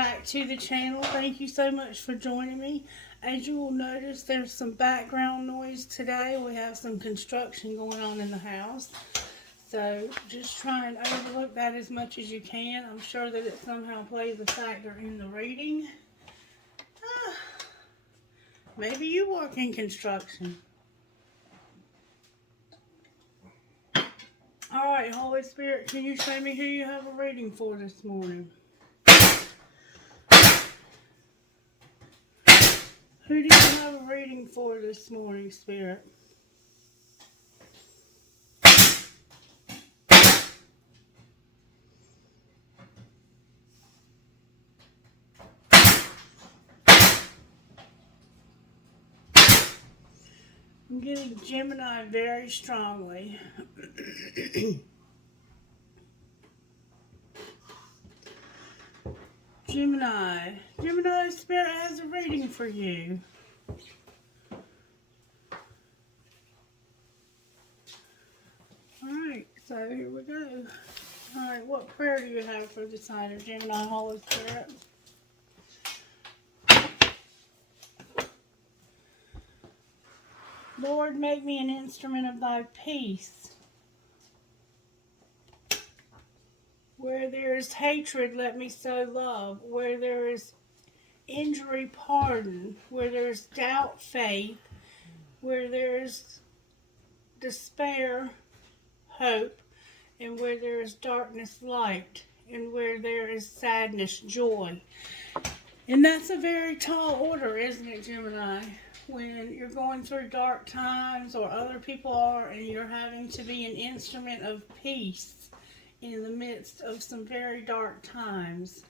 back to the channel. Thank you so much for joining me. As you will notice, there's some background noise today. We have some construction going on in the house. So just try and overlook that as much as you can. I'm sure that it somehow plays a factor in the reading. Maybe you work in construction. Alright, Holy Spirit, can you show me who you have a reading for this morning? Who do you have a reading for this morning, Spirit? I'm getting Gemini very strongly. Gemini. Gemini, Spirit has a reading for you. Alright, so here we go. Alright, what prayer do you have for the sign of Gemini, Holy Spirit? Lord, make me an instrument of thy peace. Where there is hatred, let me sow love. Where there is injury, pardon. Where there is doubt, faith. Where there is despair, hope. And where there is darkness, light. And where there is sadness, joy. And that's a very tall order, isn't it, Gemini? When you're going through dark times, or other people are, and you're having to be an instrument of peace in the midst of some very dark times.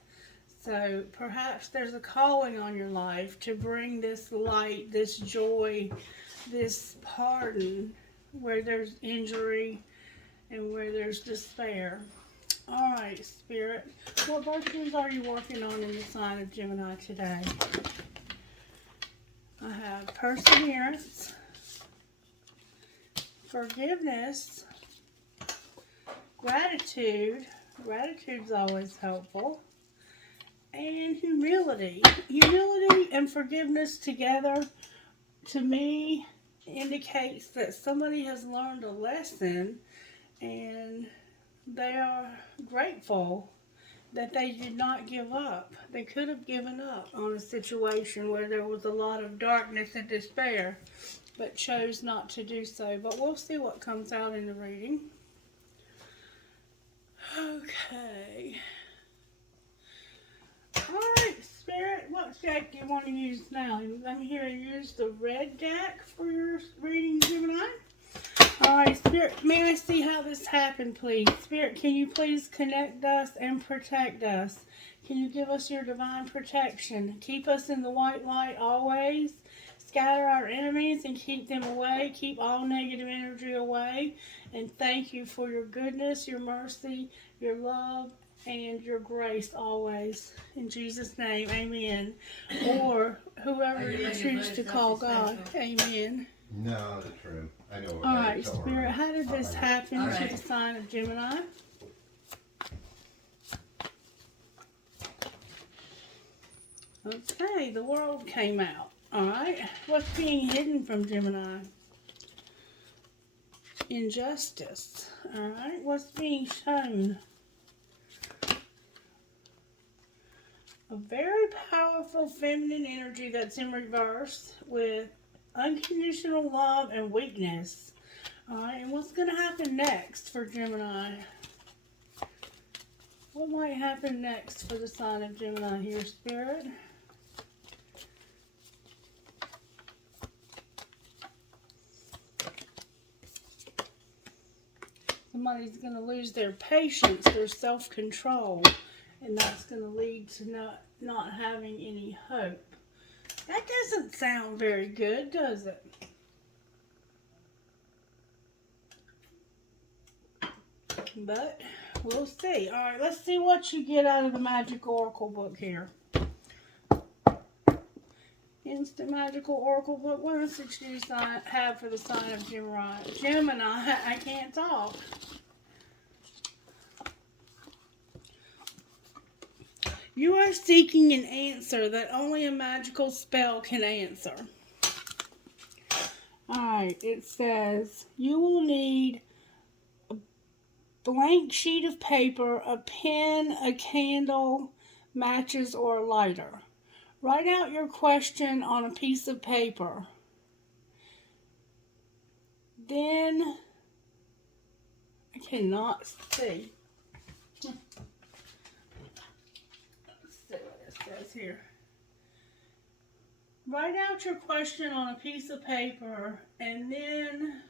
So perhaps there's a calling on your life to bring this light, this joy, this pardon where there's injury and where there's despair. Alright, Spirit, what virtues are you working on in the sign of Gemini today? I have perseverance, forgiveness, gratitude. Gratitude's always helpful. And humility. Humility and forgiveness together, to me, indicates that somebody has learned a lesson and they are grateful that they did not give up. They could have given up on a situation where there was a lot of darkness and despair, but chose not to do so. But we'll see what comes out in the reading. Okay. Alright, Spirit, what deck do you want to use now? I'm here to use the red deck for your reading, Gemini. Alright, Spirit, may I see how this happened, please? Spirit, can you please connect us and protect us? Can you give us your divine protection? Keep us in the white light always. Scatter our enemies and keep them away. Keep all negative energy away. And thank you for your goodness, your mercy, your love, and your grace always. In Jesus' name, amen. Or whoever you choose to call God, amen. No, that's true. I know. Alright, Spirit, how did this happen to the sign of Gemini? Okay, the world came out. Alright, what's being hidden from Gemini? Injustice. Alright, what's being shown? A very powerful feminine energy that's in reverse with unconditional love and weakness. Alright, and what's going to happen next for Gemini? What might happen next for the sign of Gemini here, Spirit? Somebody's going to lose their patience, their self-control, and that's going to lead to not having any hope. That doesn't sound very good, does it? But we'll see. Alright, let's see what you get out of the Magic Oracle book here. Instant Magical Oracle book. What message do you have for the sign of Gemini? Gemini, I can't talk. You are seeking an answer that only a magical spell can answer. Alright, it says you will need a blank sheet of paper, a pen, a candle, matches, or a lighter. Write out your question on a piece of paper. Then, I cannot see. Let's see what it says here. Write out your question on a piece of paper and then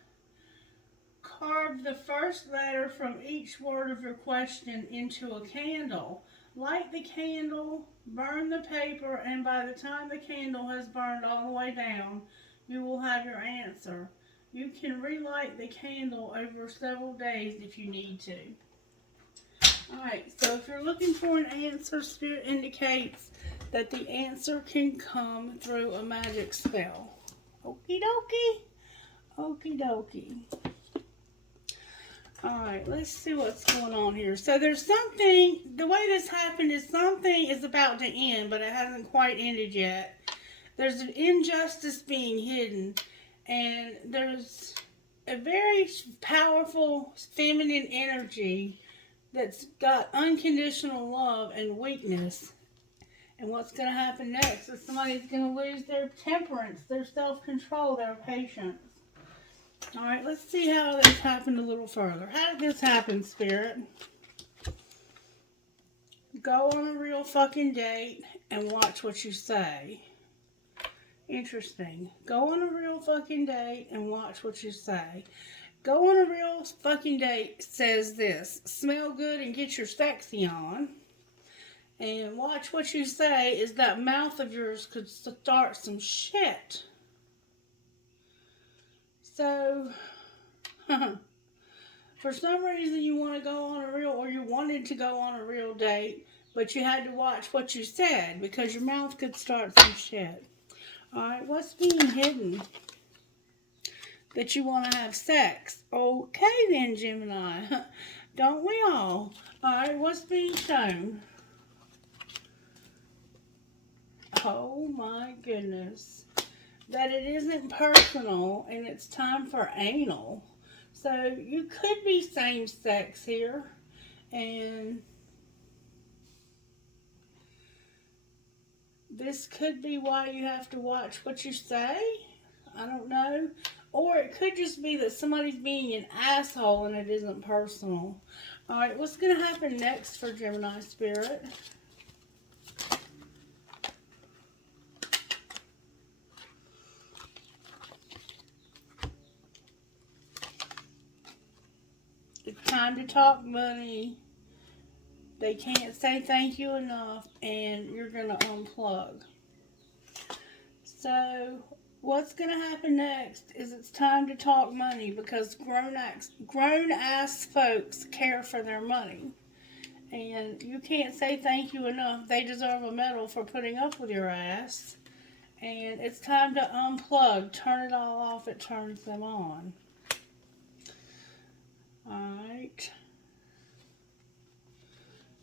carve the first letter from each word of your question into a candle. Light the candle, burn the paper, and by the time the candle has burned all the way down, you will have your answer. You can relight the candle over several days if you need to. Alright, so if you're looking for an answer, Spirit indicates that the answer can come through a magic spell. Okie dokie. Okie dokie. Alright, let's see what's going on here. So there's something, the way this happened is something is about to end, but it hasn't quite ended yet. There's an injustice being hidden, and there's a very powerful feminine energy that's got unconditional love and weakness. And what's going to happen next is somebody's going to lose their temperance, their self-control, their patience. Alright, let's see how this happened a little further. How did this happen, Spirit? Go on a real fucking date and watch what you say. Interesting. Go on a real fucking date and watch what you say. Go on a real fucking date says this. Smell good and get your sexy on. And watch what you say is that mouth of yours could start some shit. So, for some reason you want to go on a real, or you wanted to go on a real date, but you had to watch what you said because your mouth could start some shit. Alright, what's being hidden? That you want to have sex. Okay then, Gemini. Don't we all? Alright, what's being shown? Oh my goodness. That it isn't personal and it's time for anal. So you could be same sex here. And this could be why you have to watch what you say. I don't know. Or it could just be that somebody's being an asshole and it isn't personal. Alright, what's going to happen next for Gemini Spirit? It's time to talk money. They can't say thank you enough, and you're going to unplug. So, what's going to happen next is it's time to talk money because grown-ass folks care for their money. And you can't say thank you enough. They deserve a medal for putting up with your ass. And it's time to unplug. Turn it all off. It turns them on. Alright.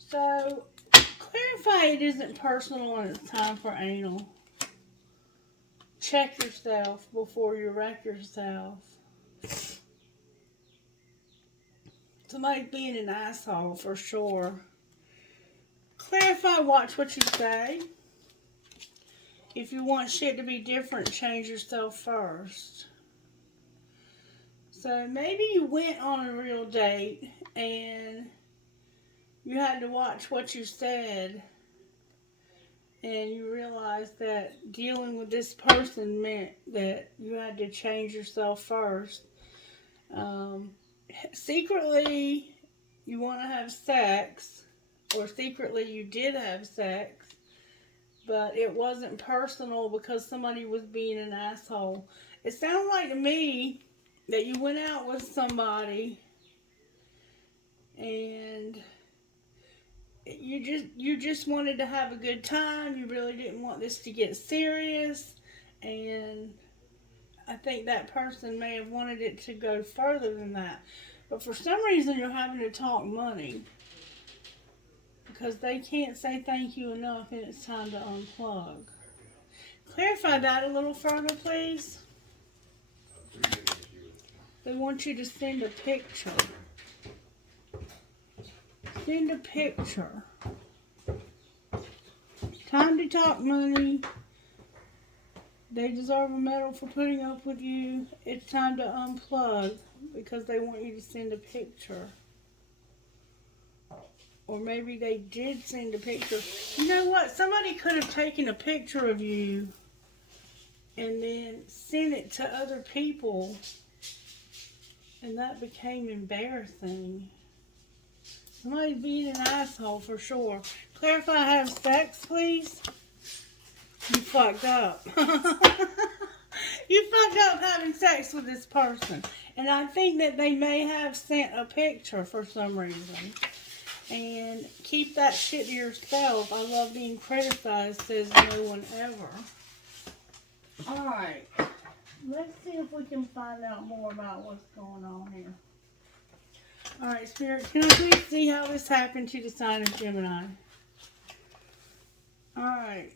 So, clarify it isn't personal and it's time for anal. Check yourself before you wreck yourself. Somebody's being an asshole for sure. Clarify, watch what you say. If you want shit to be different, change yourself first. So maybe you went on a real date and you had to watch what you said and you realized that dealing with this person meant that you had to change yourself first. Secretly, you want to have sex, or secretly you did have sex, but it wasn't personal because somebody was being an asshole. It sounds like to me that you went out with somebody and you just wanted to have a good time. You really didn't want this to get serious, and I think that person may have wanted it to go further than that. But for some reason you're having to talk money because they can't say thank you enough and it's time to unplug. Clarify that a little further, please. They want you to send a picture. Send a picture. Time to talk money. They deserve a medal for putting up with you. It's time to unplug because they want you to send a picture. Or maybe they did send a picture. You know what? Somebody could have taken a picture of you and then sent it to other people. And that became embarrassing. Somebody's being an asshole for sure. Clarify, have sex, please. You fucked up. You fucked up having sex with this person. And I think that they may have sent a picture for some reason. And keep that shit to yourself. I love being criticized, says no one ever. Alright. Let's see if we can find out more about what's going on here. Alright, Spirit, can I please see how this happened to the sign of Gemini? Alright.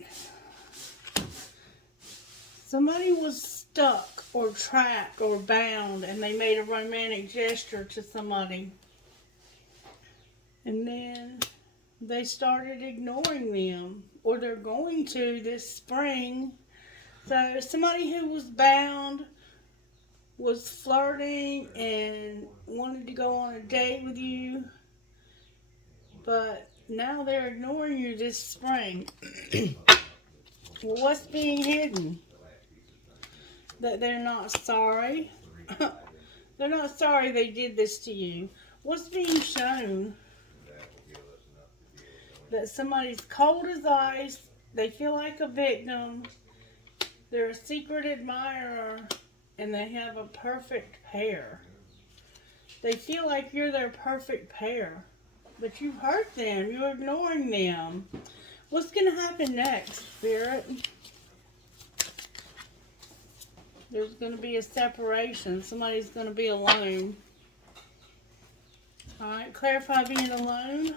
Somebody was stuck or trapped or bound and they made a romantic gesture to somebody. And then they started ignoring them. Or they're going to this spring. So somebody who was bound was flirting and wanted to go on a date with you. But now they're ignoring you this spring. Well, what's being hidden? That they're not sorry. They're not sorry they did this to you. What's being shown? That somebody's cold as ice. They feel like a victim. They're a secret admirer. And they have a perfect pair. They feel like you're their perfect pair. But you hurt them. You're ignoring them. What's going to happen next, Spirit? There's going to be a separation. Somebody's going to be alone. Alright, clarify being alone.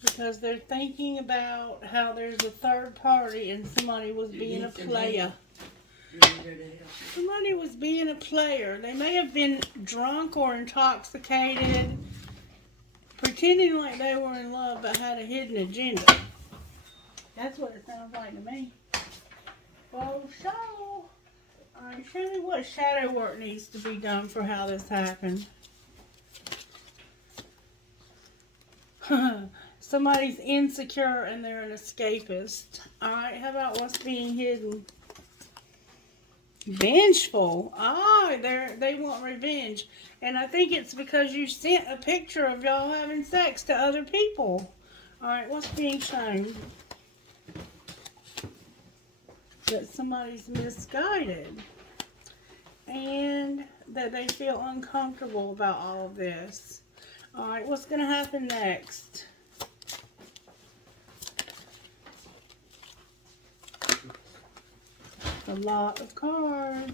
Because they're thinking about how there's a third party and somebody was being a player. Somebody was being a player. They may have been drunk or intoxicated, pretending like they were in love but had a hidden agenda. That's what it sounds like to me. Well, show. Alright, show me what shadow work needs to be done for how this happened. Somebody's insecure and they're an escapist. Alright, how about what's being hidden? Vengeful. They want revenge. And I think it's because you sent a picture of y'all having sex to other people. Alright, what's being shown? That somebody's misguided. And that they feel uncomfortable about all of this. Alright, what's going to happen next? A lot of cards.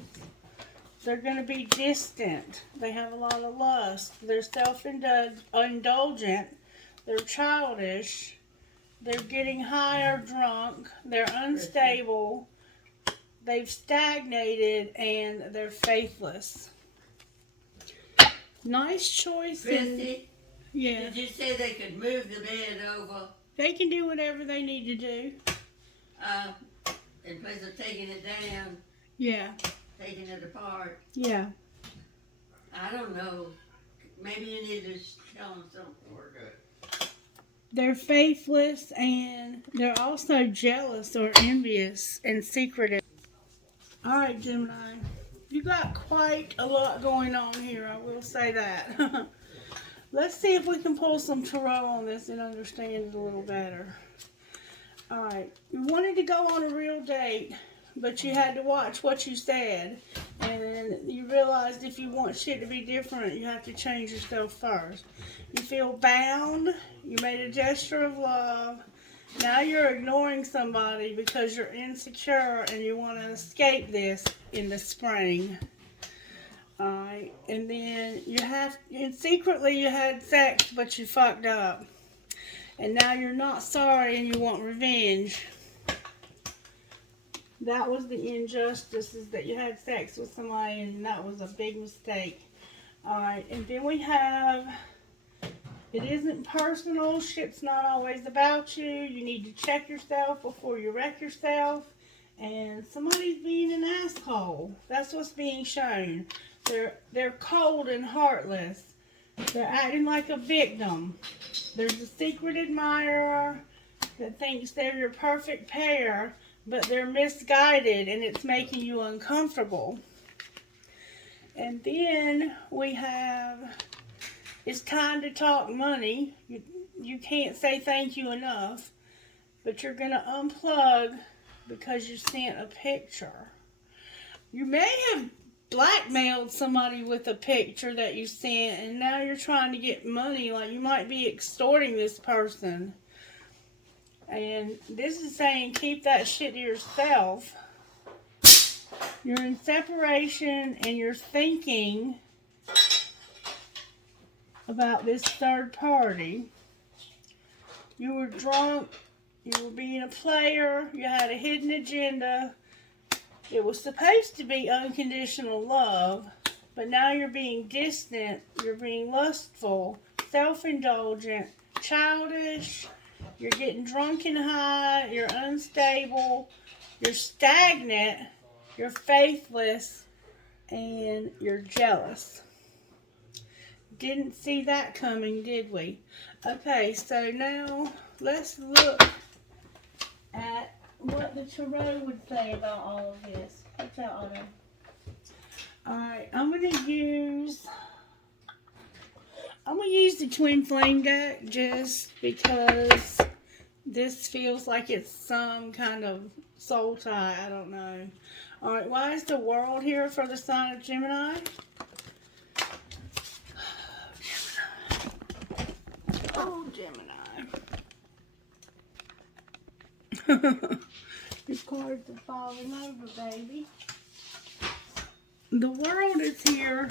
They're going to be distant. They have a lot of lust. They're self-indulgent. They're childish. They're getting high or drunk. They're unstable. They've stagnated and they're faithless. Nice choice. Christie, Yeah. did you say they could move the bed over They can do whatever they need to do. in place of taking it down, Yeah. taking it apart? Yeah. I don't know. Maybe you need to tell them something. We're good. They're faithless and they're also jealous or envious and secretive. Alright, Gemini. You got quite a lot going on here, I will say that. Let's see if we can pull some tarot on this and understand it a little better. Alright, you wanted to go on a real date, but you had to watch what you said. And you realized if you want shit to be different, you have to change yourself first. You feel bound. You made a gesture of love. Now you're ignoring somebody because you're insecure and you want to escape this in the spring. Alright, and then and secretly you had sex, but you fucked up. And now you're not sorry and you want revenge. That was the injustice, is that you had sex with somebody and that was a big mistake. Alright, and then we have, it isn't personal, shit's not always about you. You need to check yourself before you wreck yourself. And somebody's being an asshole. That's what's being shown. They're cold and heartless. They're acting like a victim. There's a secret admirer that thinks they're your perfect pair, but they're misguided and it's making you uncomfortable. And then we have, it's time to talk money. You can't say thank you enough, but you're going to unplug because you sent a picture. You may have blackmailed somebody with a picture that you sent, and now you're trying to get money. Like, you might be extorting this person. And this is saying keep that shit to yourself. You're in separation and you're thinking about this third party. You were drunk, you were being a player, you had a hidden agenda. It was supposed to be unconditional love, but now you're being distant, you're being lustful, self-indulgent, childish, you're getting drunk and high, you're unstable, you're stagnant, you're faithless, and you're jealous. Didn't see that coming, did we? Okay, so now let's look at what the tarot would say about all of this. What's that, Otto? Alright, I'm gonna use the Twin Flame deck just because this feels like it's some kind of soul tie. I don't know. Alright, why is the world here for the sign of Gemini? Oh, Gemini. Your cards are falling over, baby. The world is here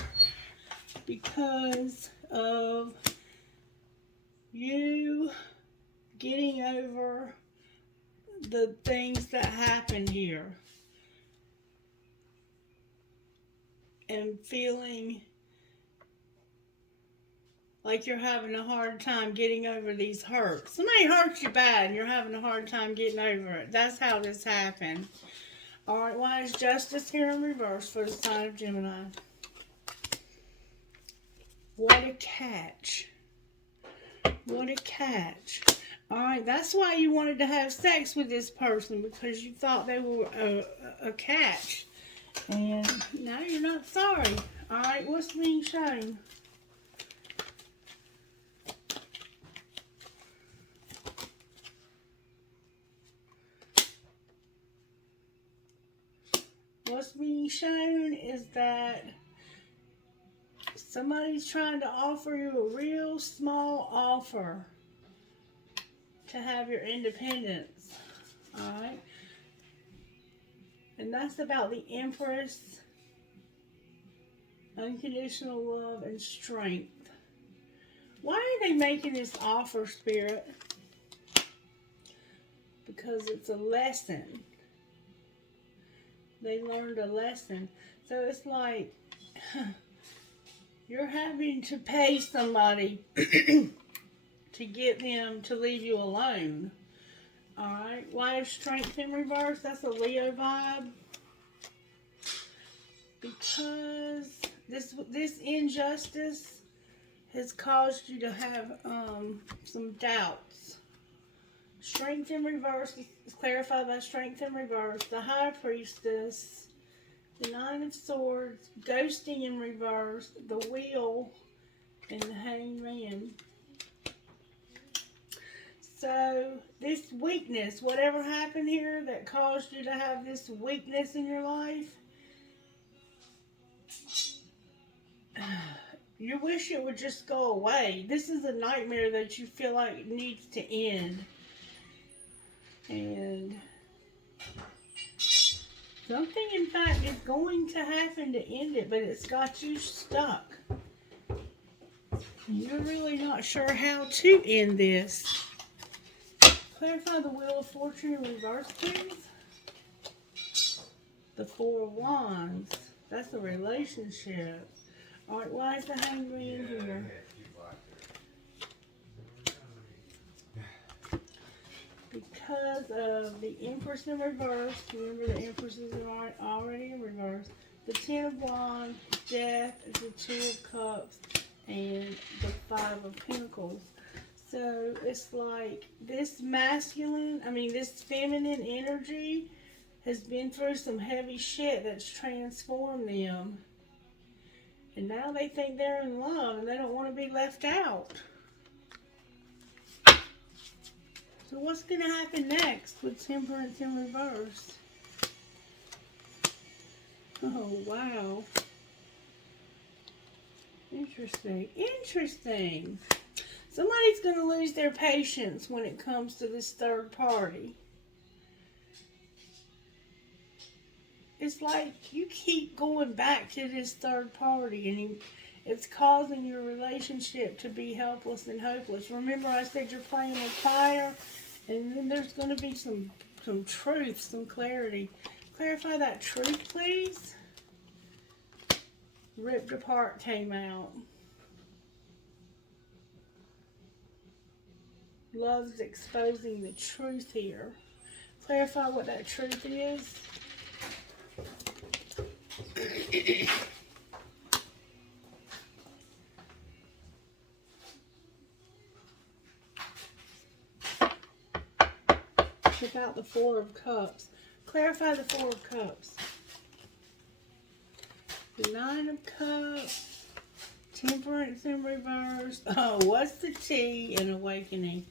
because of you getting over the things that happened here and feeling like you're having a hard time getting over these hurts. Somebody hurt you bad and you're having a hard time getting over it. That's how this happened. Alright, why is justice here in reverse for the sign of Gemini? What a catch. What a catch. Alright, that's why you wanted to have sex with this person, because you thought they were a catch. And now you're not sorry. Alright, what's being shown? What's being shown is that somebody's trying to offer you a real small offer to have your independence. Alright? And that's about the Empress, unconditional love, and strength. Why are they making this offer, Spirit? Because it's a lesson. They learned a lesson. So it's like you're having to pay somebody to get them to leave you alone. Alright, why is strength in reverse? That's a Leo vibe. Because this injustice has caused you to have some doubts. Strength in reverse is clarified by strength in reverse. The High Priestess, the Nine of Swords, ghosting in reverse, the Wheel, and the Hanged Man. So, this weakness, whatever happened here that caused you to have this weakness in your life, you wish it would just go away. This is a nightmare that you feel like needs to end. And Something, in fact, is going to happen to end it, but it's got you stuck. You're really not sure how to end this. Clarify the Wheel of Fortune in reverse, please. The Four of Wands. That's a relationship. Alright, why is the Hangman here? Because of the Empress in reverse. Remember, the Empress is already in reverse. The Ten of Wands, Death, the Two of Cups, and the Five of Pentacles. So it's like this this feminine energy has been through some heavy shit that's transformed them. And now they think they're in love and they don't want to be left out. So what's going to happen next with Temperance in reverse? Oh, wow. Interesting. Somebody's going to lose their patience when it comes to this third party. It's like you keep going back to this third party and it's causing your relationship to be helpless and hopeless. Remember I said you're playing with fire, and then there's going to be some truth, some clarity. Clarify that truth, please. Ripped apart came out. Love's exposing the truth here. Clarify what that truth is. Check out the Four of Cups. Clarify the Four of Cups. The Nine of Cups. Temperance in reverse. Oh, what's the T in Awakening?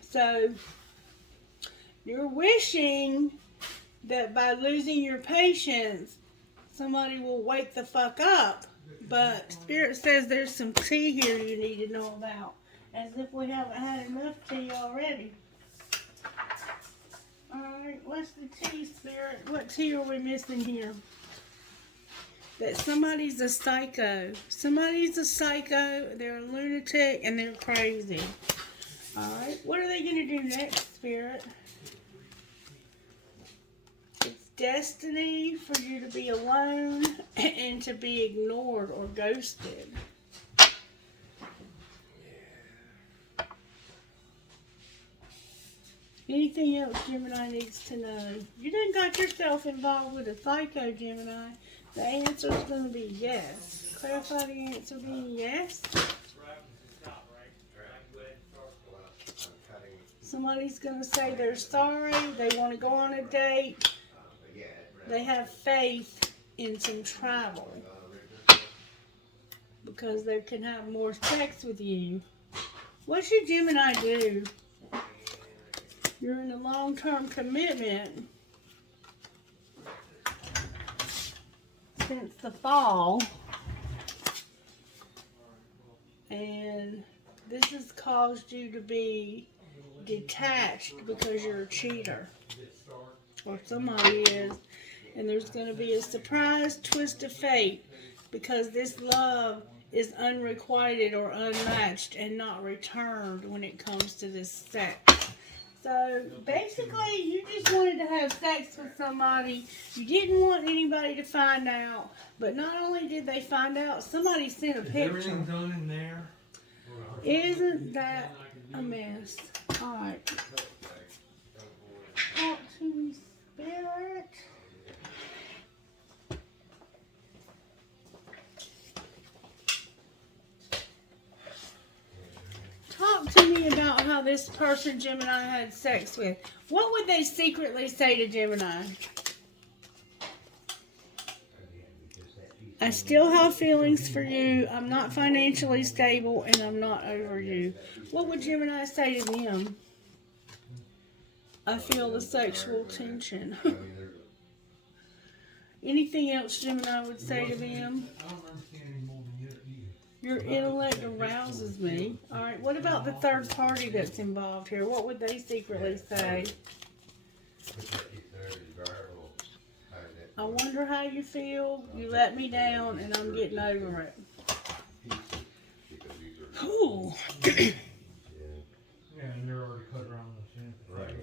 So, you're wishing that by losing your patience, somebody will wake the fuck up. But Spirit says there's some tea here you need to know about. As if we haven't had enough tea already. Alright, what's the tea, Spirit? What tea are we missing here? That somebody's a psycho. Somebody's a psycho, they're a lunatic, and they're crazy. Alright, what are they going to do next, Spirit? It's destiny for you to be alone and to be ignored or ghosted. Anything else Gemini needs to know? You done got yourself involved with a psycho, Gemini. The answer is going to be yes. Clarify the answer being yes. Somebody's going to say they're sorry. They want to go on a date. They have faith in some travel. Because they can have more sex with you. What should Gemini do? You're in a long-term commitment since the fall, and this has caused you to be detached because you're a cheater, or somebody is, and there's going to be a surprise twist of fate because this love is unrequited or unmatched and not returned when it comes to this sex. So, basically, you just wanted to have sex with somebody. You didn't want anybody to find out. But not only did they find out, somebody sent a picture. Is everything done in there? Isn't that a mess? Alright. Talk to me, Spirit. Talk to me about how this person Gemini had sex with. What would they secretly say to Gemini? I still have feelings for you. I'm not financially stable and I'm not over you. What would Gemini say to them? I feel the sexual tension. Anything else Gemini would say to them? Your intellect arouses me. Alright, what about the third party that's involved here? What would they secretly say? I wonder how you feel. You let me down, and I'm getting over it. Ooh. Yeah. Yeah, and they're already cut around the chin. Right.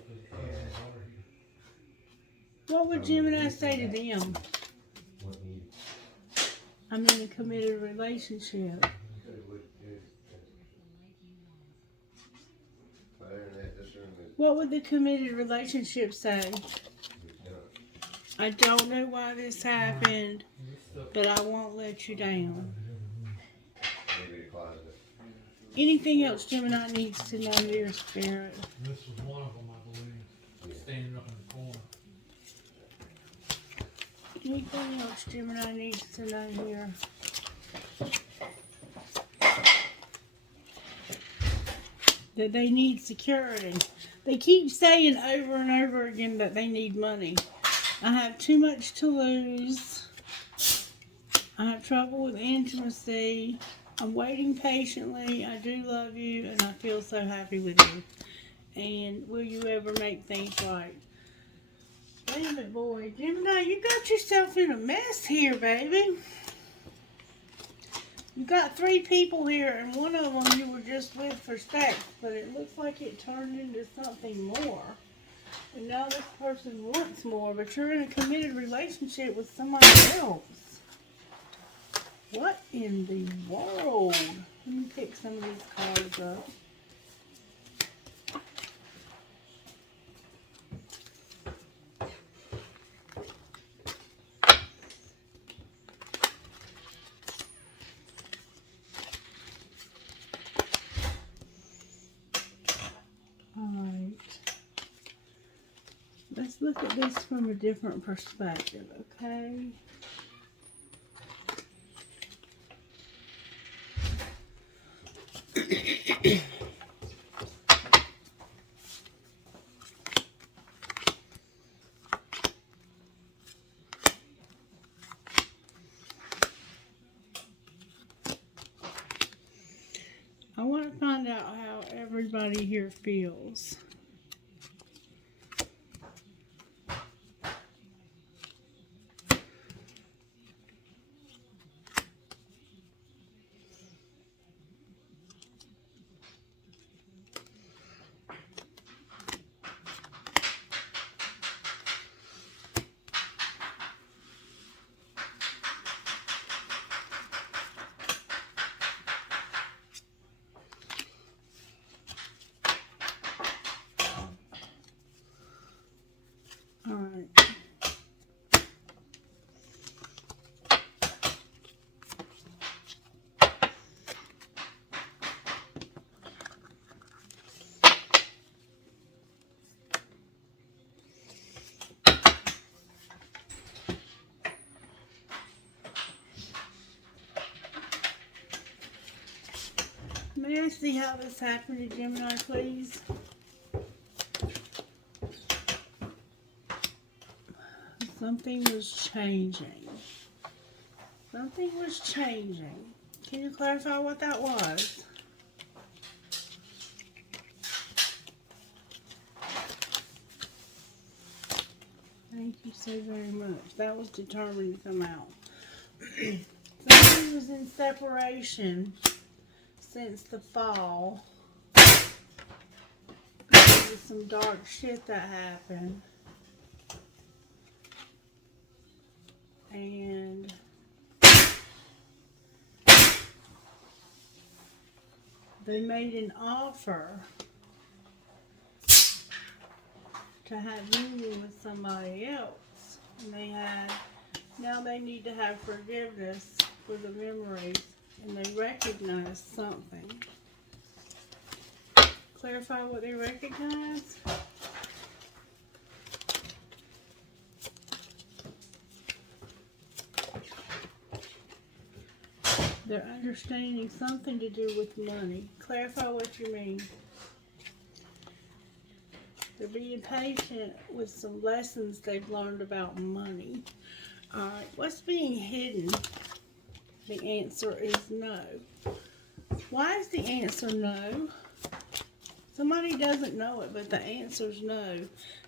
What would Gemini say to them? What need? I'm in a committed relationship. What would the committed relationship say? I don't know why this happened, but I won't let you down. Maybe a closet. Anything else Gemini needs to know here, Spirit? This was one of them, I believe. Standing up in the corner. Anything else Gemini needs to know here? That they need security. They keep saying over and over again that they need money. I have too much to lose. I have trouble with intimacy. I'm waiting patiently. I do love you, and I feel so happy with you. And will you ever make things right? Damn it, boy. Gemini, you got yourself in a mess here, baby. You got 3 people here, and one of them you were just with for sex, but it looks like it turned into something more. And now this person wants more, but you're in a committed relationship with somebody else. What in the world? Let me pick some of these cards up. Alright. Let's look at this from a different perspective, okay? I want to find out how everybody here feels. Alright. May I see how this happened to Gemini, please? Something was changing. Something was changing. Can you clarify what that was? Thank you so very much. That was determined to come out. Somebody was in separation since the fall. There was some dark shit that happened. And they made an offer to have union with somebody else. And now they need to have forgiveness for the memories, and they recognize something. Clarify what they recognize. They're understanding something to do with money. Clarify what you mean. They're being patient with some lessons they've learned about money. Alright, what's being hidden? The answer is no. Why is the answer no? Somebody doesn't know it, but the answer is no.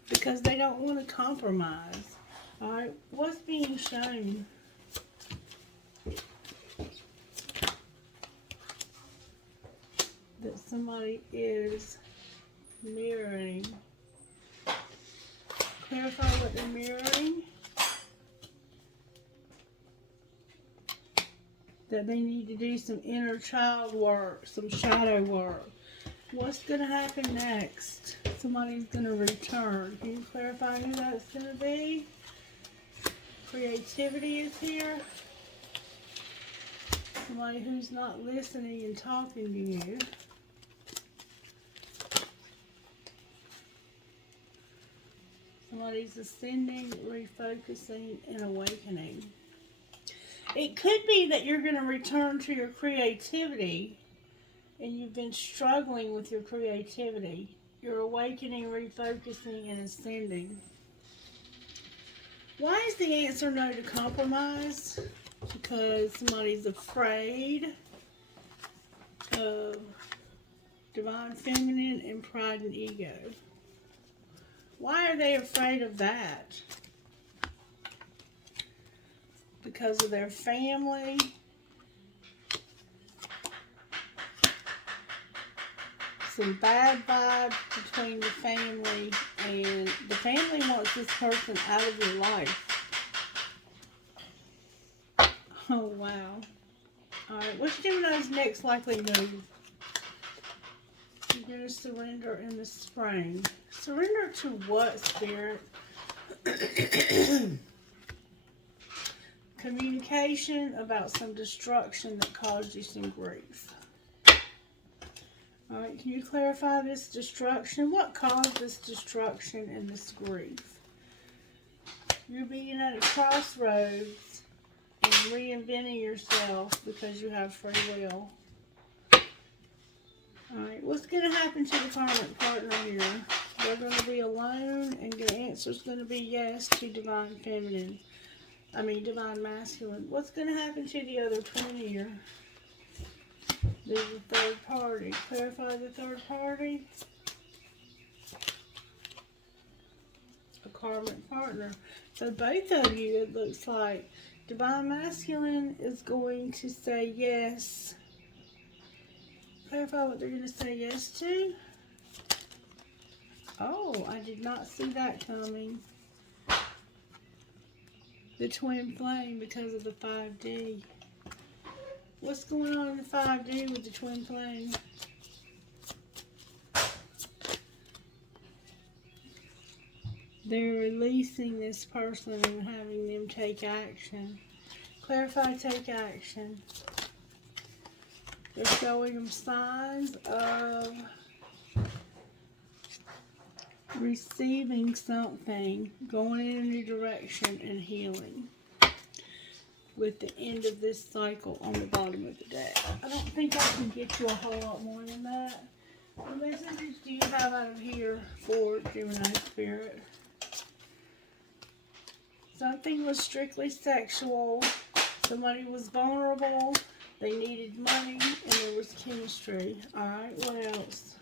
Because they don't want to compromise. Alright, what's being shown? That somebody is mirroring. Clarify what they're mirroring. That they need to do some inner child work, some shadow work. What's going to happen next? Somebody's going to return. Can you clarify who that's going to be? Creativity is here. Somebody who's not listening and talking to you. Somebody's ascending, refocusing, and awakening. It could be that you're going to return to your creativity and you've been struggling with your creativity. You're awakening, refocusing, and ascending. Why is the answer no to compromise? Because somebody's afraid of divine feminine and pride and ego. Why are they afraid of that? Because of their family. Some bad vibes between the family, and the family wants this person out of your life. Oh, wow. Alright, what's Gemini's next likely move? You're going to surrender in the spring. Surrender to what, Spirit? Communication about some destruction that caused you some grief. Alright, can you clarify this destruction? What caused this destruction and this grief? You're being at a crossroads and reinventing yourself because you have free will. Alright, what's going to happen to the karmic partner here? They're going to be alone, and the answer is going to be yes to divine feminine. Divine masculine. What's going to happen to the other twin here? There's a third party. Clarify the third party. A karmic partner. So both of you, it looks like divine masculine is going to say yes. Clarify what they're going to say yes to. Oh, I did not see that coming. The twin flame because of the 5D. What's going on in the 5D with the twin flame? They're releasing this person and having them take action. Clarify, take action. They're showing them signs of receiving something, going in a new direction, and healing. With the end of this cycle on the bottom of the deck. I don't think I can get you a whole lot more than that. What messages do you have out of here for Gemini Spirit? Something was strictly sexual. Somebody was vulnerable. They needed money, and there was chemistry. Alright, what else?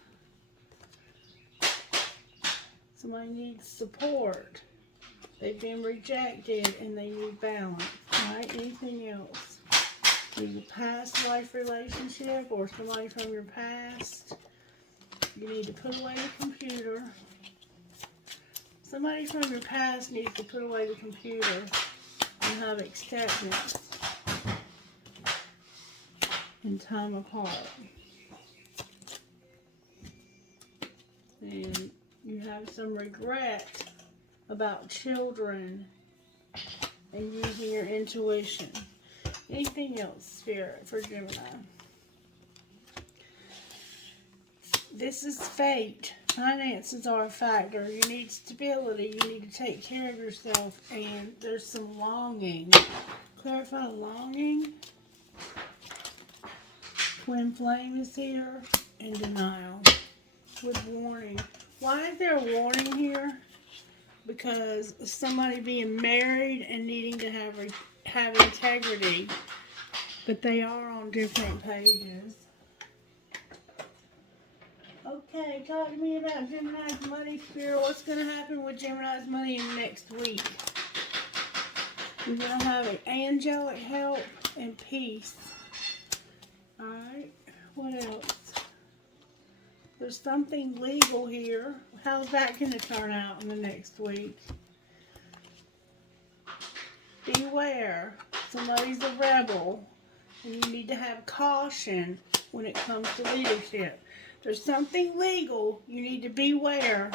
Somebody needs support. They've been rejected, and they need balance. Alright, anything else? There's a past life relationship or somebody from your past. You need to put away the computer. Somebody from your past needs to put away the computer and have acceptance and time apart. And you have some regret about children and using your intuition. Anything else, Spirit, for Gemini? This is fate. Finances are a factor. You need stability. You need to take care of yourself. And there's some longing. Clarify longing. Twin flame is here. And denial. With warning. Why is there a warning here? Because somebody being married and needing to have integrity, but they are on different pages. Okay, talk to me about Gemini's money, Spirit. What's going to happen with Gemini's money in next week? You're going to have angelic help and peace. Alright, what else? There's something legal here. How's that going to turn out in the next week? Beware. Somebody's a rebel. And you need to have caution when it comes to leadership. There's something legal. You need to beware.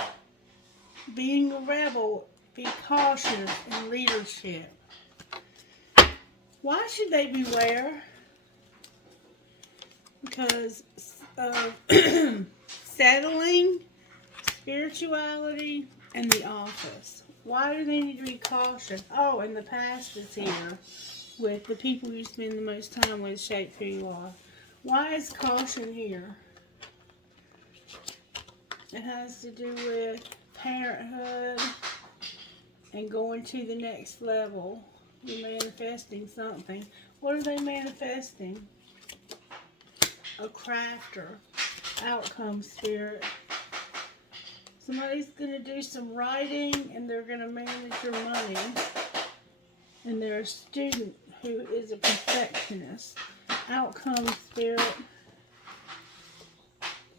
Being a rebel, be cautious in leadership. Why should they beware? Because of settling, spirituality, and the office. Why do they need to be cautious? Oh, and the past is here with the people you spend the most time with shape who you are. Why is caution here? It has to do with parenthood and going to the next level. You're manifesting something. What are they manifesting? A crafter. Outcome spirit. Somebody's going to do some writing and they're going to manage your money. And they're a student who is a perfectionist. Outcome spirit.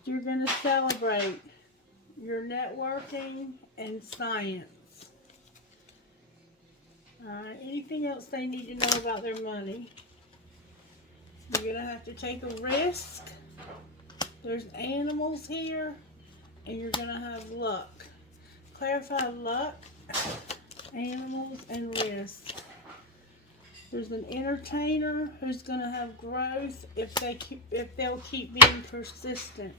You're going to celebrate your networking and science. Alright, anything else they need to know about their money? You're going to have to take a risk. There's animals here. And you're going to have luck. Clarify luck, animals, and risk. There's an entertainer who's going to have growth if they'll keep being persistent.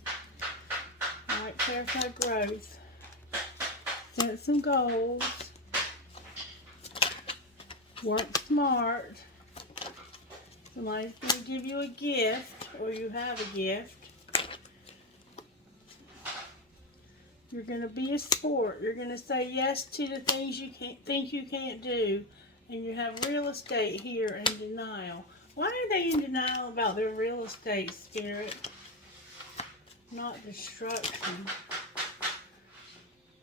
Alright, clarify growth. Set some goals. Work smart. Somebody's going to give you a gift, or you have a gift. You're going to be a sport. You're going to say yes to the things you think you can't do. And you have real estate here in denial. Why are they in denial about their real estate, spirit? Not destruction.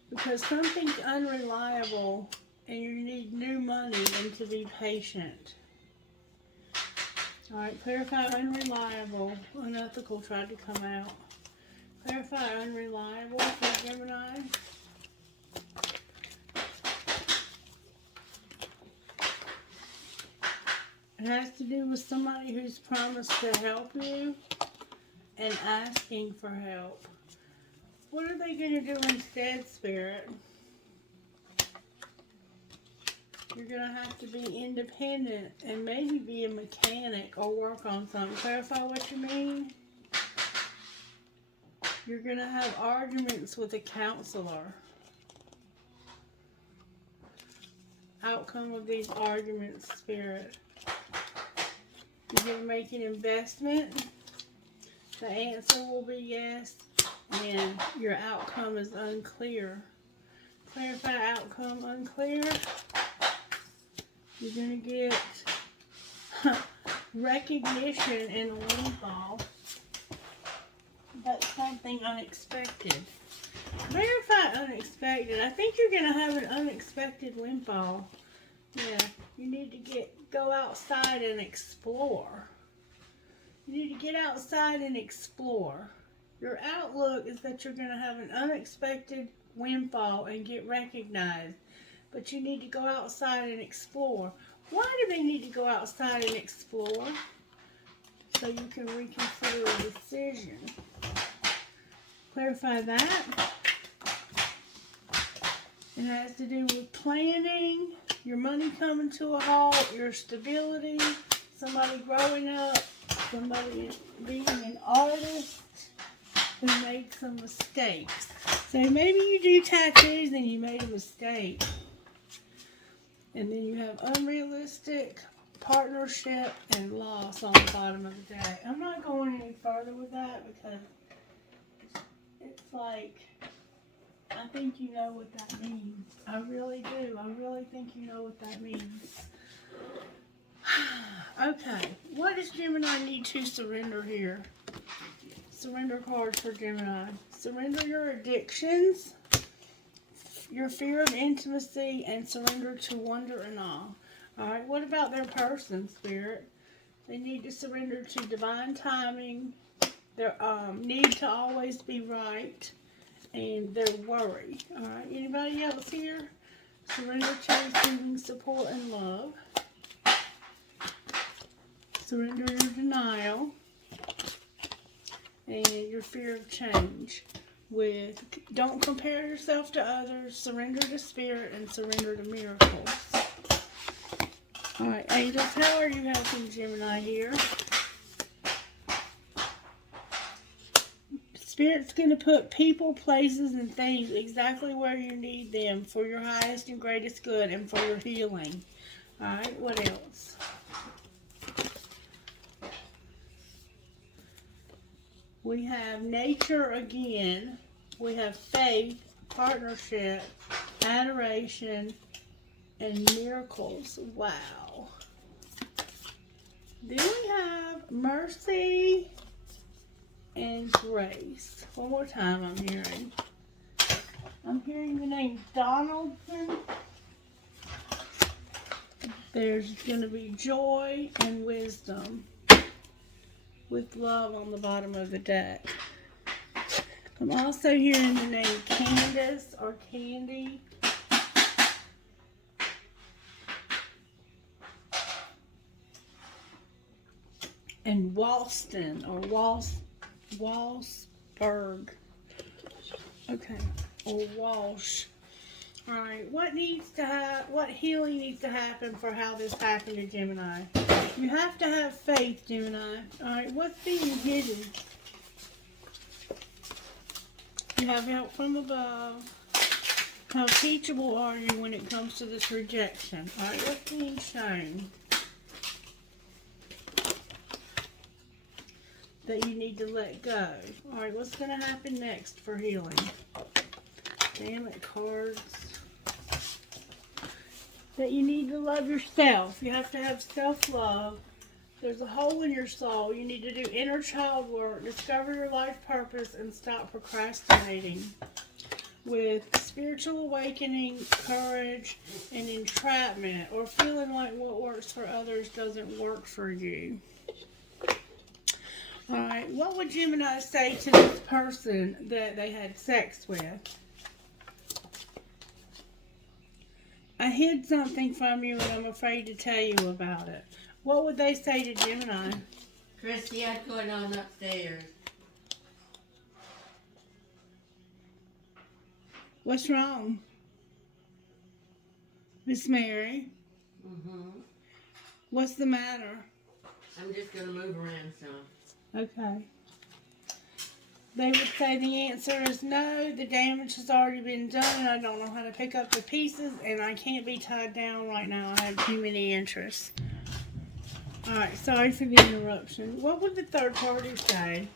Because something's unreliable and you need new money and to be patient. Alright, clarify unreliable. Unethical tried to come out. Clarify unreliable for Gemini. It has to do with somebody who's promised to help you and asking for help. What are they going to do instead, Spirit? You're going to have to be independent and maybe be a mechanic or work on something. Clarify what you mean. You're going to have arguments with a counselor. Outcome of these arguments, Spirit. You're going to make an investment. The answer will be yes. And your outcome is unclear. Clarify outcome unclear. You're going to get recognition in a windfall. That's something unexpected. Clarify unexpected. I think you're going to have an unexpected windfall. Yeah, you need to go outside and explore. You need to get outside and explore. Your outlook is that you're going to have an unexpected windfall and get recognized. But you need to go outside and explore. Why do they need to go outside and explore? So you can reconsider a decision. Clarify that. It has to do with planning, your money coming to a halt, your stability, somebody growing up, somebody being an artist who made some mistakes. So maybe you do tattoos and you made a mistake. And then you have unrealistic, partnership, and loss on the bottom of the deck. I'm not going any further with that because it's like, I think you know what that means. I really do. I really think you know what that means. Okay, what does Gemini need to surrender here? Surrender cards for Gemini. Surrender your addictions, your fear of intimacy, and surrender to wonder and awe. Alright, what about their person, Spirit? They need to surrender to divine timing, their need to always be right, and their worry. Alright, anybody else here? Surrender to receiving support and love. Surrender your denial and your fear of change. With don't compare yourself to others, surrender to spirit, and surrender to miracles. Alright, angels, how are you helping Gemini here? Spirit's going to put people, places, and things exactly where you need them for your highest and greatest good and for your healing. Alright, what else? We have nature again. We have faith, partnership, adoration, and miracles. Wow. Then we have mercy and grace. One more time I'm hearing. I'm hearing the name Donaldson. There's going to be joy and wisdom with love on the bottom of the deck. I'm also hearing the name Candace or Candy. And Walston or Walsberg. Okay. Or Walsh. Alright, what healing needs to happen for how this happened to Gemini? You have to have faith, Gemini. Alright, what's being hidden? You have help from above. How teachable are you when it comes to this rejection? Alright, what's being shown? That you need to let go. Alright, what's going to happen next for healing? Damn it, cards. That you need to love yourself. You have to have self-love. There's a hole in your soul. You need to do inner child work, discover your life purpose, and stop procrastinating. With spiritual awakening, courage, and entrapment, or feeling like what works for others doesn't work for you. Alright, what would Gemini say to this person that they had sex with? I hid something from you and I'm afraid to tell you about it. What would they say to Gemini? Christie, what's going on upstairs? What's wrong? Miss Mary? What's the matter? I'm just going to move around some. Okay. They would say the answer is no, the damage has already been done and I don't know how to pick up the pieces and I can't be tied down right now. I have too many interests. Alright, sorry for the interruption. What would the third party say?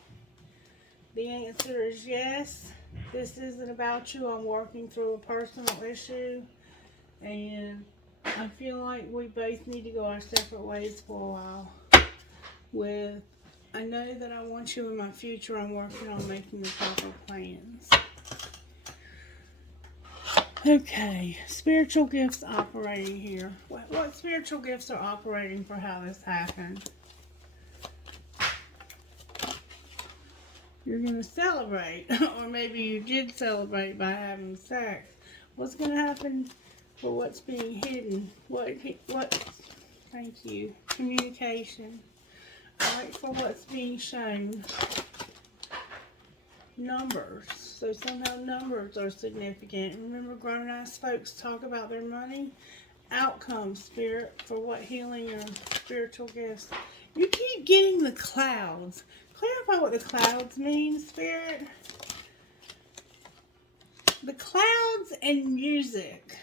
The answer is yes. This isn't about you. I'm working through a personal issue and I feel like we both need to go our separate ways for a while. I know that I want you in my future. I'm working on making the proper plans. Okay, spiritual gifts operating here. What spiritual gifts are operating for how this happened? You're going to celebrate, or maybe you did celebrate by having sex. What's going to happen for what's being hidden? Thank you. Communication. Alright, for what's being shown. Numbers. So somehow numbers are significant. Remember, grown-ass folks talk about their money? Outcome, spirit, for what healing or spiritual gifts. You keep getting the clouds. Clarify what the clouds mean, spirit. The clouds and music.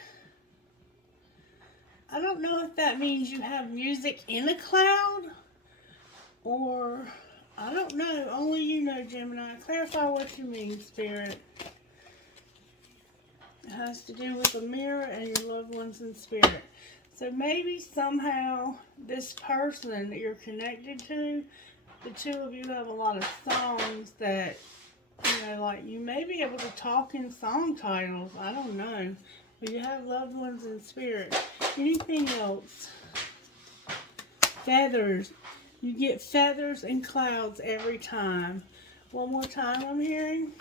I don't know if that means you have music in a cloud. Or, I don't know. Only you know, Gemini. Clarify what you mean, Spirit. It has to do with a mirror and your loved ones in spirit. So maybe somehow this person that you're connected to, the two of you have a lot of songs that, like you may be able to talk in song titles. I don't know. You have loved ones in spirit. Anything else? Feathers. You get feathers and clouds every time. One more time I'm hearing.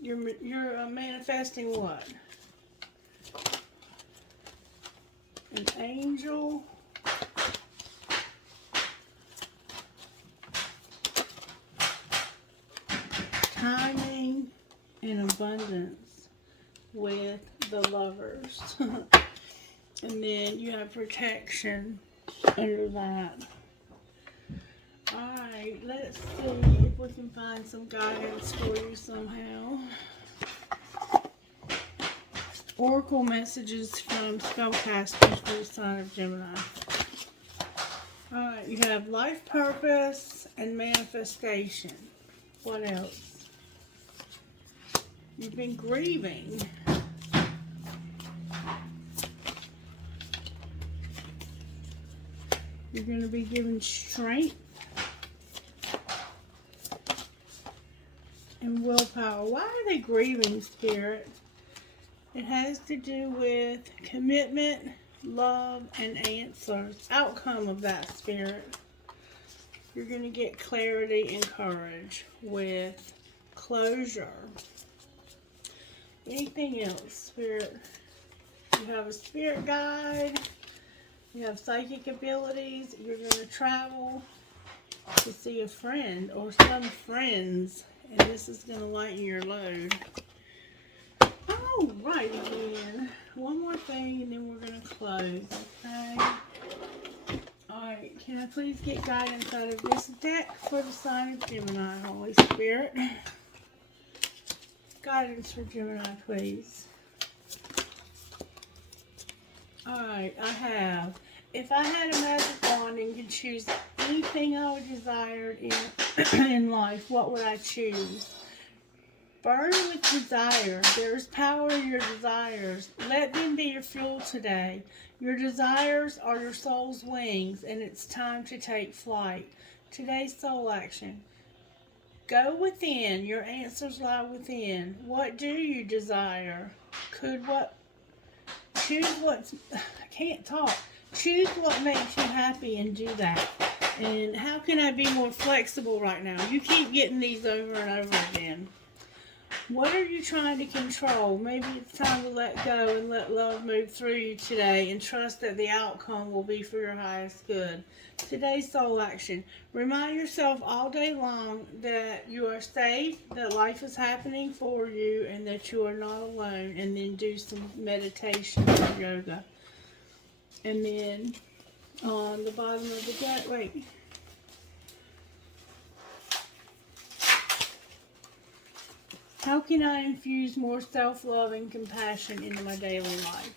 You're manifesting what? An angel. Timing and abundance with the Lovers. And then you have protection under that. Alright, let's see if we can find some guidance for you somehow. Oracle messages from spellcasters for the sign of Gemini. Alright, you have life purpose and manifestation. What else? You've been grieving. You're going to be given strength and willpower. Why are they grieving, Spirit? It has to do with commitment, love, and answers. Outcome of that, Spirit. You're going to get clarity and courage with closure. Anything else, Spirit? You have a spirit guide. You have psychic abilities. You're going to travel to see a friend or some friends. And this is going to lighten your load. Alright again. One more thing and then we're going to close. Okay? Alright. Can I please get guidance out of this deck for the sign of Gemini, Holy Spirit? Guidance for Gemini, please. Alright, I have. If I had a magic wand and could choose anything I would desire in life, what would I choose? Burn with desire. There is power in your desires. Let them be your fuel today. Your desires are your soul's wings, and it's time to take flight. Today's soul action. Go within. Your answers lie within. What do you desire? Choose what, I can't talk. Choose what makes you happy and do that. And how can I be more flexible right now? You keep getting these over and over again. What are you trying to control? Maybe it's time to let go and let love move through you today and trust that the outcome will be for your highest good. Today's soul action. Remind yourself all day long that you are safe, that life is happening for you, and that you are not alone. And then do some meditation or yoga. And then on the bottom of the deck, wait. How can I infuse more self-love and compassion into my daily life?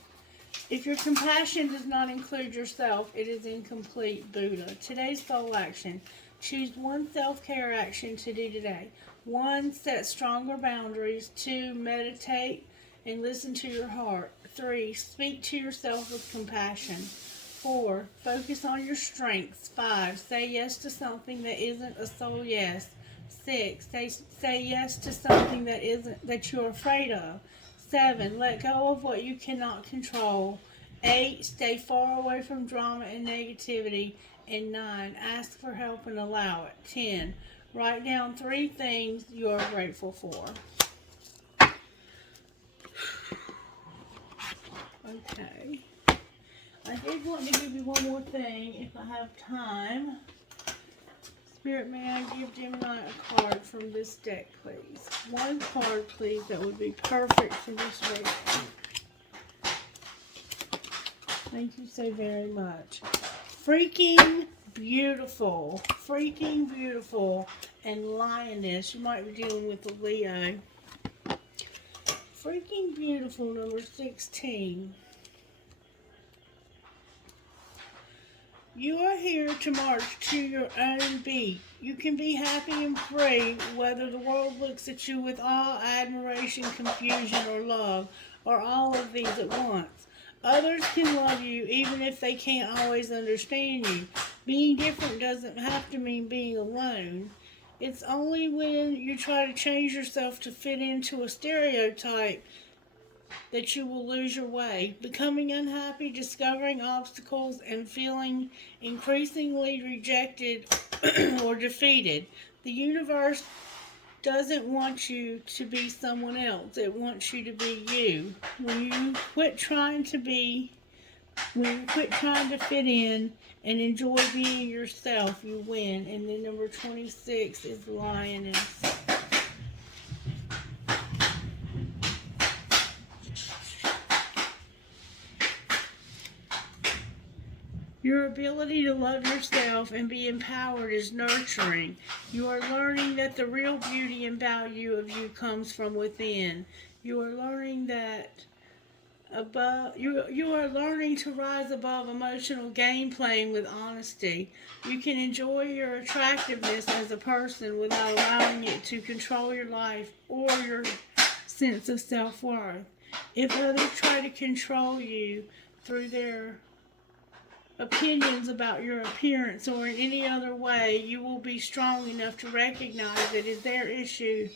If your compassion does not include yourself, it is incomplete, Buddha. Today's soul action. Choose one self-care action to do today. 1, set stronger boundaries. 2, meditate and listen to your heart. 3, speak to yourself with compassion. 4, focus on your strengths. 5, say yes to something that isn't a soul yes. 6, say yes to something that you're afraid of. 7, let go of what you cannot control. 8, stay far away from drama and negativity. And 9, ask for help and allow it. 10, write down 3 things you are grateful for. Okay. I did want to give you one more thing if I have time. Spirit, may I give Gemini a card from this deck, please? One card, please, that would be perfect for this reading. Thank you so very much. Freaking beautiful. Freaking beautiful. And lioness. You might be dealing with a Leo. Freaking beautiful, number 16. You are here to march to your own beat. You can be happy and free, whether the world looks at you with awe, admiration, confusion, or love, or all of these at once. Others can love you even if they can't always understand you. Being different doesn't have to mean being alone. It's only when you try to change yourself to fit into a stereotype that you will lose your way, becoming unhappy, discovering obstacles, and feeling increasingly rejected or defeated. The universe doesn't want you to be someone else. It wants you to be you. When you quit trying to fit in and enjoy being yourself, you win. And then number 26 is Lioness. Your ability to love yourself and be empowered is nurturing. You are learning that the real beauty and value of you comes from within. You are learning you are learning to rise above emotional game playing with honesty. You can enjoy your attractiveness as a person without allowing it to control your life or your sense of self-worth. If others try to control you through their opinions about your appearance or in any other way, you will be strong enough to recognize it is their issue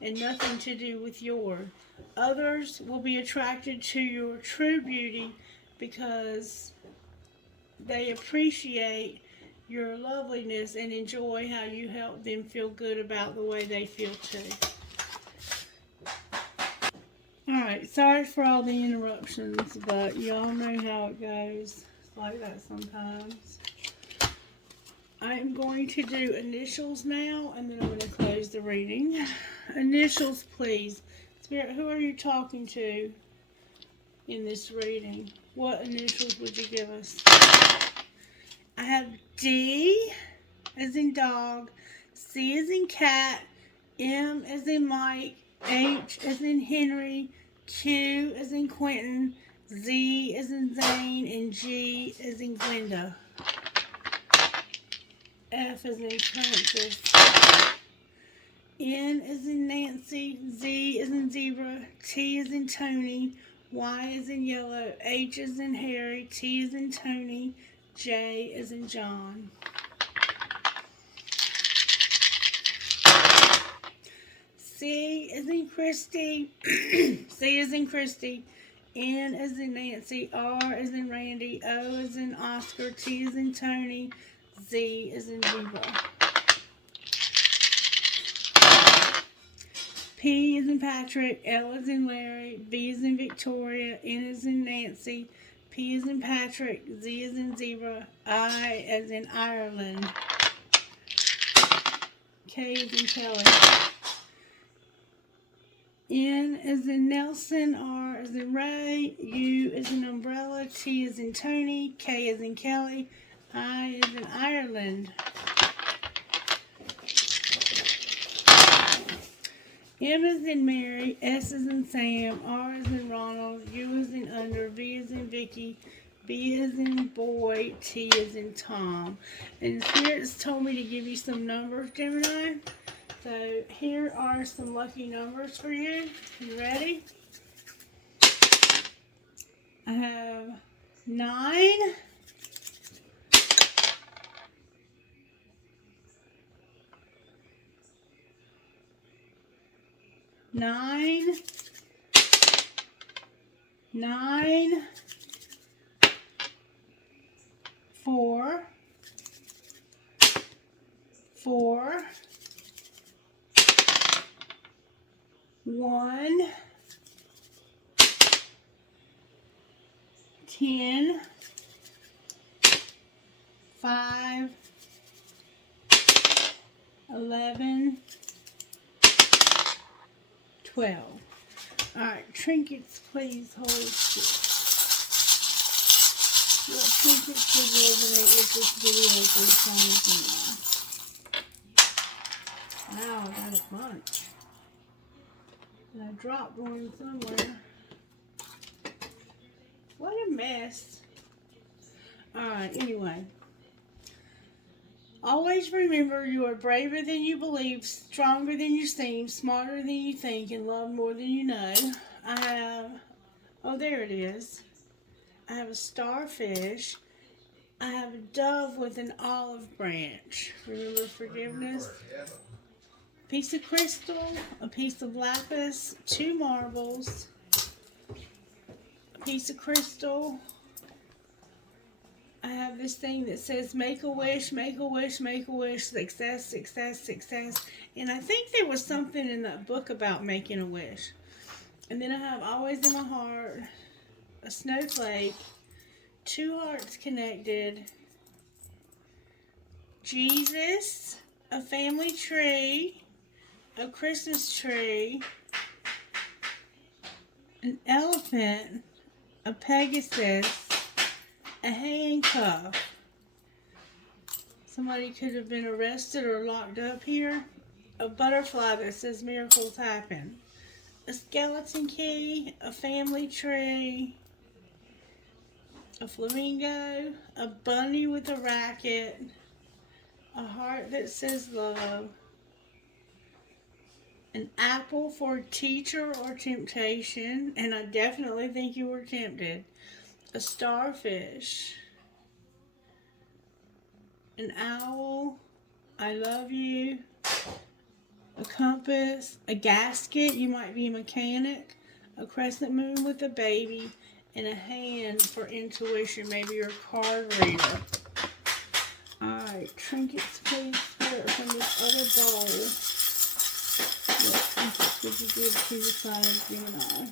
and nothing to do with yours. Others will be attracted to your true beauty because they appreciate your loveliness and enjoy how you help them feel good about the way they feel too. Alright, sorry for all the interruptions, but y'all know how it goes. It's like that sometimes. I am going to do initials now, and then I'm going to close the reading. Initials, please. Spirit, who are you talking to in this reading? What initials would you give us? I have D as in dog, C as in cat, M as in Mike, H as in Henry, Q as in Quentin, Z as in Zane, and G as in Glenda. F as in Francis. N as in Nancy, Z as in zebra, T as in Tony, Y as in yellow, H as in Harry, T as in Tony, J as in John. C as in Christie, C as in Christie, N as in Nancy, R as in Randy, O as in Oscar, T as in Tony, Z as in zebra. P as in Patrick, L as in Larry, V as in Victoria, N as in Nancy, P as in Patrick, Z as in zebra, I as in Ireland, K as in Kelly. N as in Nelson, R as in Ray, U as in umbrella, T as in Tony, K as in Kelly, I as in Ireland. M as in Mary, S as in Sam, R as in Ronald, U as in under, V as in Vicky, B as in boy, T as in Tom. And the spirits told me to give you some numbers, Gemini. So here are some lucky numbers for you. You ready? I have 9, 9, 9, 4, 4, 1, 10, 5, 11, 12. Alright, trinkets, please, Holy Spirit. What trinkets would resonate with this video for the time of Wow, I got a bunch. And I dropped one somewhere. What a mess. Alright, anyway. Always remember you are braver than you believe, stronger than you seem, smarter than you think, and loved more than you know. I have, oh, there it is. I have a starfish. I have a dove with an olive branch. Remember forgiveness? piece of crystal, a piece of lapis, 2 marbles, a piece of crystal. I have this thing that says make a wish, make a wish, make a wish, success, success, success. And I think there was something in that book about making a wish. And then I have always in my heart a snowflake, 2 hearts connected, Jesus, a family tree, a Christmas tree, an elephant, a Pegasus, a handcuff. Somebody could have been arrested or locked up here. A butterfly that says miracles happen. A skeleton key, a family tree, a flamingo, a bunny with a racket, a heart that says love, an apple for teacher or temptation, and I definitely think you were tempted. A starfish, an owl, I love you, a compass, a gasket, you might be a mechanic, a crescent moon with a baby, and a hand for intuition, maybe you're a card reader. Alright, trinkets, please, spirit from this other bowl. What trinkets would you give to the sign of Gemini?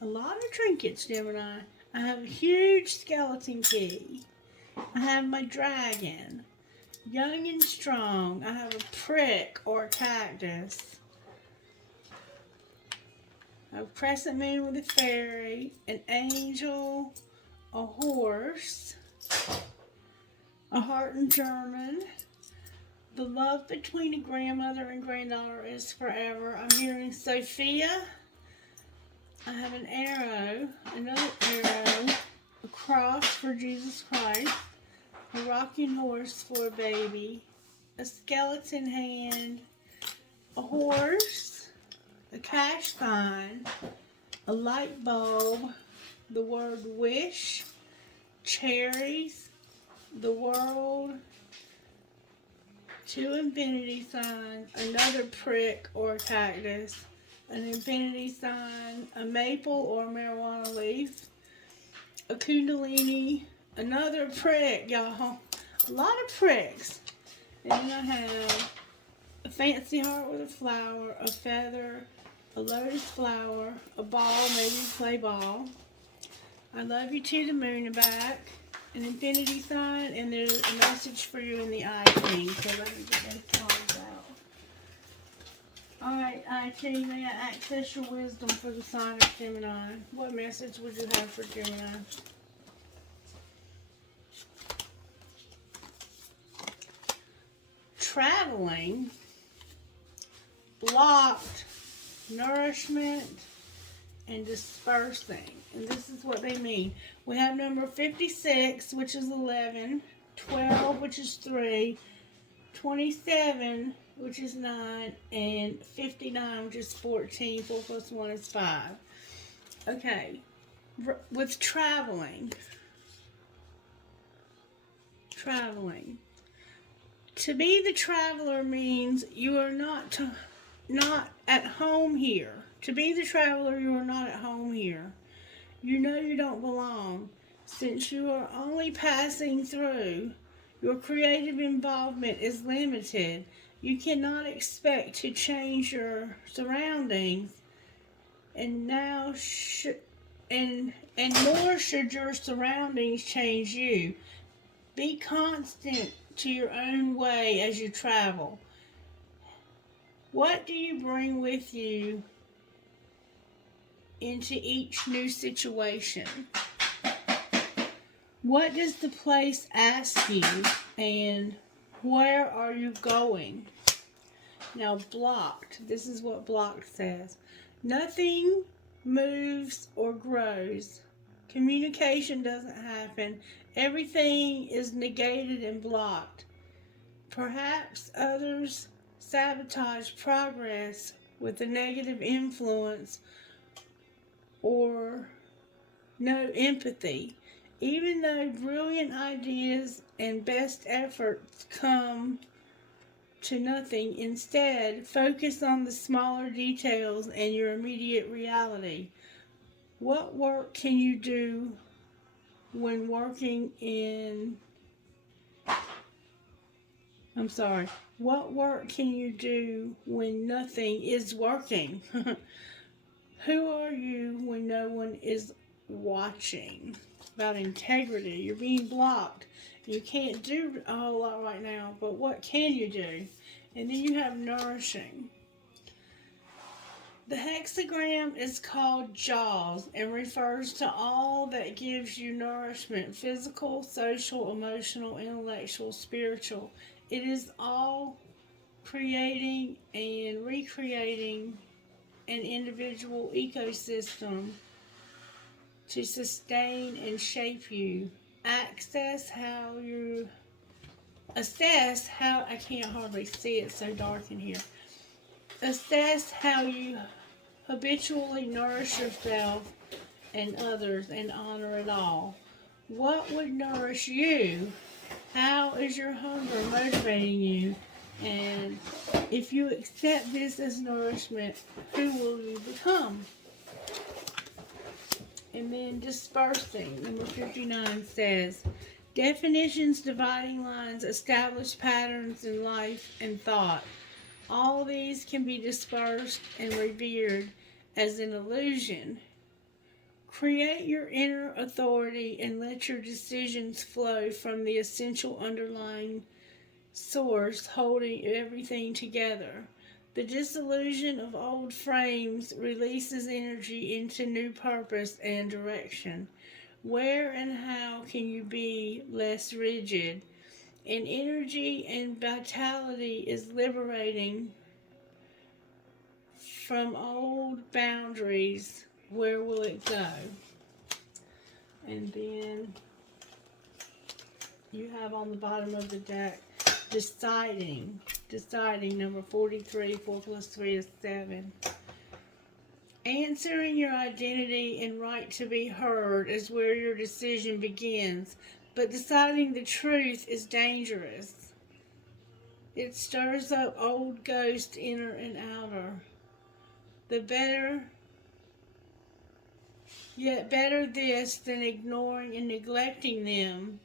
A lot of trinkets, Gemini. I have a huge skeleton key. I have my dragon. Young and strong. I have a prick or a cactus. A crescent moon with a fairy. An angel. A horse. A heart in German. The love between a grandmother and granddaughter is forever. I'm hearing Sophia. I have an arrow, another arrow, a cross for Jesus Christ, a rocking horse for a baby, a skeleton hand, a horse, a cash sign, a light bulb, the word wish, cherries, the world, 2 infinity signs, another prick or cactus, an infinity sign, a maple or marijuana leaf, a kundalini, another prick, y'all. A lot of pricks. And then I have a fancy heart with a flower, a feather, a lotus flower, a ball, maybe play ball. I love you to the moon and back, an infinity sign, and there's a message for you in the eye thing. So let me get those cards out. Alright, IT, may I access your wisdom for the sign of Gemini? What message would you have for Gemini? Traveling, blocked, nourishment, and dispersing. And this is what they mean. We have number 56, which is 11, 12, which is 3, 27, which is 9, and 59, which is 14. 4 plus 1 is 5. Okay. With traveling. To be the traveler means you are not at home here. To be the traveler, you are not at home here. You know you don't belong. Since you are only passing through, your creative involvement is limited. You cannot expect to change your surroundings, and more should your surroundings change you. Be constant to your own way as you travel. What do you bring with you into each new situation? What does the place ask you, and where are you going? Now, blocked. This is what blocked says. Nothing moves or grows. Communication doesn't happen. Everything is negated and blocked. Perhaps others sabotage progress with a negative influence or no empathy. Even though brilliant ideas and best efforts come to nothing, instead, focus on the smaller details and your immediate reality. What work can you do when working in... I'm sorry. What work can you do when nothing is working? Who are you when no one is watching? About integrity. You're being blocked. You can't do a whole lot right now, but what can you do? And then you have nourishing. The hexagram is called jaws and refers to all that gives you nourishment: physical, social, emotional, intellectual, spiritual. It is all creating and recreating an individual ecosystem to sustain and shape you. Assess how I can't hardly see, it's so dark in here. Assess how you habitually nourish yourself and others and honor it all. What would nourish you? How is your hunger motivating you? And if you accept this as nourishment, who will you become? And then dispersing, number 59 says, definitions, dividing lines, establish patterns in life and thought. All these can be dispersed and revered as an illusion. Create your inner authority and let your decisions flow from the essential underlying source holding everything together. The dissolution of old frames releases energy into new purpose and direction. Where and how can you be less rigid? And energy and vitality is liberating from old boundaries. Where will it go? And then you have on the bottom of the deck, deciding, number 43, 4 plus 3 is 7. Answering your identity and right to be heard is where your decision begins, but deciding the truth is dangerous. It stirs up old ghosts, inner and outer. Yet better this than ignoring and neglecting them.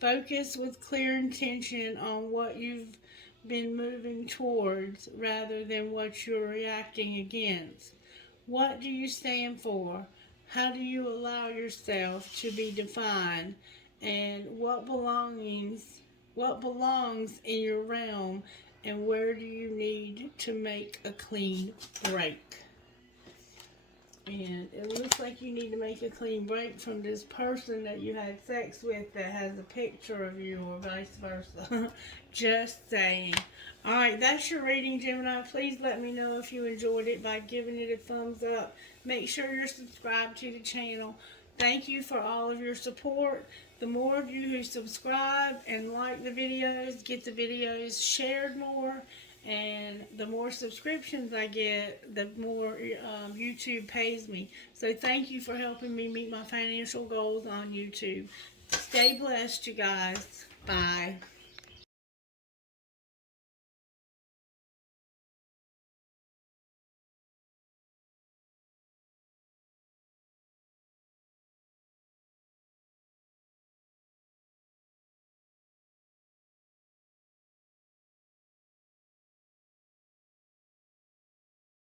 Focus with clear intention on what you've been moving towards rather than what you're reacting against. What do you stand for? How do you allow yourself to be defined? And what belongs in your realm, and where do you need to make a clean break? And it looks like you need to make a clean break from this person that you had sex with that has a picture of you, or vice versa. Just saying. Alright, that's your reading, Gemini. Please let me know if you enjoyed it by giving it a thumbs up. Make sure you're subscribed to the channel. Thank you for all of your support. The more of you who subscribe and like the videos, get the videos shared more, and the more subscriptions I get, the more YouTube pays me. So thank you for helping me meet my financial goals on YouTube. Stay blessed, you guys. Bye.